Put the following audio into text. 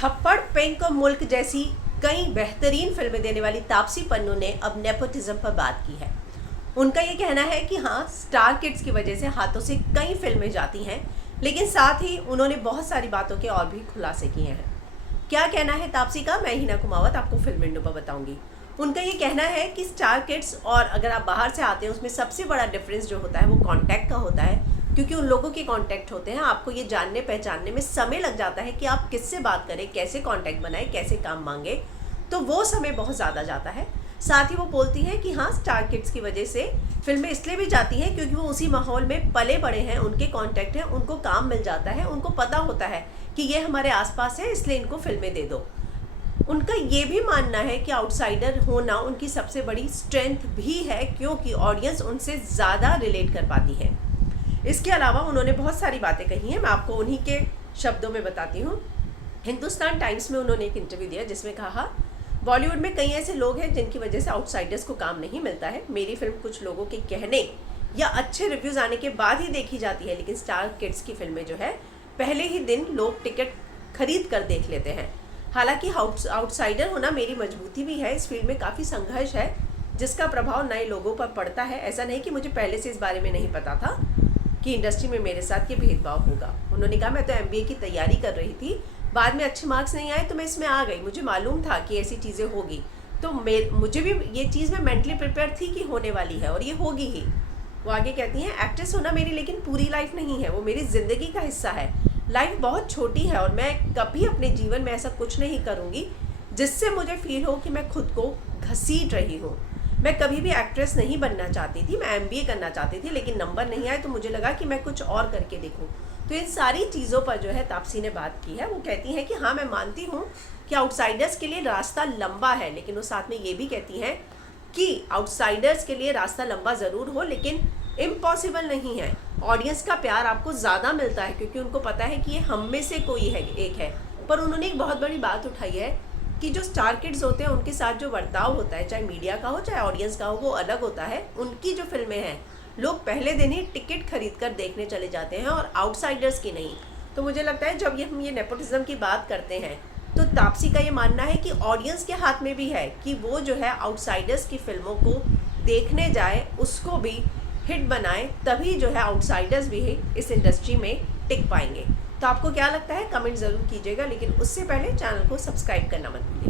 थप्पड़, पिंक और मुल्क जैसी कई बेहतरीन फिल्में देने वाली तापसी पन्नू ने अब नेपोटिज्म पर बात की है। उनका ये कहना है कि हाँ, स्टार किड्स की वजह से हाथों से कई फिल्में जाती हैं, लेकिन साथ ही उन्होंने बहुत सारी बातों के और भी खुलासे किए हैं। क्या कहना है तापसी का, मैं हिना कुमावत आपको फिल्म विंडो पर बताऊंगी। उनका ये कहना है कि स्टार किड्स और अगर आप बाहर से आते हैं उसमें सबसे बड़ा डिफरेंस जो होता है वो कांटेक्ट का होता है, क्योंकि उन लोगों के कांटेक्ट होते हैं। आपको ये जानने पहचानने में समय लग जाता है कि आप किससे बात करें, कैसे कांटेक्ट बनाए, कैसे काम मांगे, तो वो समय बहुत ज़्यादा जाता है। साथ ही वो बोलती हैं कि हाँ, स्टार किड्स की वजह से फिल्में इसलिए भी जाती हैं क्योंकि वो उसी माहौल में पले बड़े हैं, उनके कांटेक्ट हैं, उनको काम मिल जाता है, उनको पता होता है कि ये हमारे आसपास है, इसलिए इनको फिल्में दे दो। उनका ये भी मानना है कि आउटसाइडर होना उनकी सबसे बड़ी स्ट्रेंथ भी है, क्योंकि ऑडियंस उनसे ज़्यादा रिलेट कर पाती है। इसके अलावा उन्होंने बहुत सारी बातें कही हैं, मैं आपको उन्हीं के शब्दों में बताती हूँ। हिंदुस्तान टाइम्स में उन्होंने एक इंटरव्यू दिया जिसमें कहा, बॉलीवुड में कई ऐसे लोग हैं जिनकी वजह से आउटसाइडर्स को काम नहीं मिलता है। मेरी फिल्म कुछ लोगों के कहने या अच्छे रिव्यूज़ आने के बाद ही देखी जाती है, लेकिन स्टार किड्स की फिल्में जो है पहले ही दिन लोग टिकट खरीद कर देख लेते हैं। हालांकि आउटसाइडर होना मेरी मजबूती भी है। इस फील्ड में काफ़ी संघर्ष है जिसका प्रभाव नए लोगों पर पड़ता है। ऐसा नहीं कि मुझे पहले से इस बारे में नहीं पता था कि इंडस्ट्री में मेरे साथ ये भेदभाव होगा। उन्होंने कहा, मैं तो MBA की तैयारी कर रही थी, बाद में अच्छे मार्क्स नहीं आए तो मैं इसमें आ गई। मुझे मालूम था कि ऐसी चीज़ें होगी, तो मुझे भी ये चीज़ में मेंटली प्रिपेयर थी कि होने वाली है और ये होगी ही। वो आगे कहती हैं, एक्ट्रेस होना मेरी लेकिन पूरी लाइफ नहीं है, वो मेरी ज़िंदगी का हिस्सा है। लाइफ बहुत छोटी है और मैं कभी अपने जीवन में ऐसा कुछ नहीं करूँगी जिससे मुझे फील हो कि मैं खुद को घसीट रही हूँ। मैं कभी भी एक्ट्रेस नहीं बनना चाहती थी, मैं MBA करना चाहती थी, लेकिन नंबर नहीं आए तो मुझे लगा कि मैं कुछ और करके देखूँ। तो इन सारी चीज़ों पर जो है तापसी ने बात की है। वो कहती हैं कि हाँ, मैं मानती हूँ कि आउटसाइडर्स के लिए रास्ता लंबा है, लेकिन वो साथ में ये भी कहती हैं कि आउटसाइडर्स के लिए रास्ता लंबा ज़रूर हो, लेकिन इम्पॉसिबल नहीं है। ऑडियंस का प्यार आपको ज़्यादा मिलता है क्योंकि उनको पता है कि ये हम में से कोई है, एक है। पर उन्होंने एक बहुत बड़ी बात उठाई है कि जो स्टार किड्स होते हैं उनके साथ जो बर्ताव होता है, चाहे मीडिया का हो चाहे ऑडियंस का हो, वो अलग होता है। उनकी जो फिल्में हैं लोग पहले दिन ही टिकट खरीद कर देखने चले जाते हैं और आउटसाइडर्स की नहीं। तो मुझे लगता है जब हम ये नेपोटिज्म की बात करते हैं तो तापसी का ये मानना है कि ऑडियंस के हाथ में भी है कि वो जो है आउटसाइडर्स की फिल्मों को देखने जाए, उसको भी हिट बनाए, तभी जो है आउटसाइडर्स भी इस इंडस्ट्री में टिक पाएंगे। तो आपको क्या लगता है, कमेंट ज़रूर कीजिएगा, लेकिन उससे पहले चैनल को सब्सक्राइब करना मत भूलिए।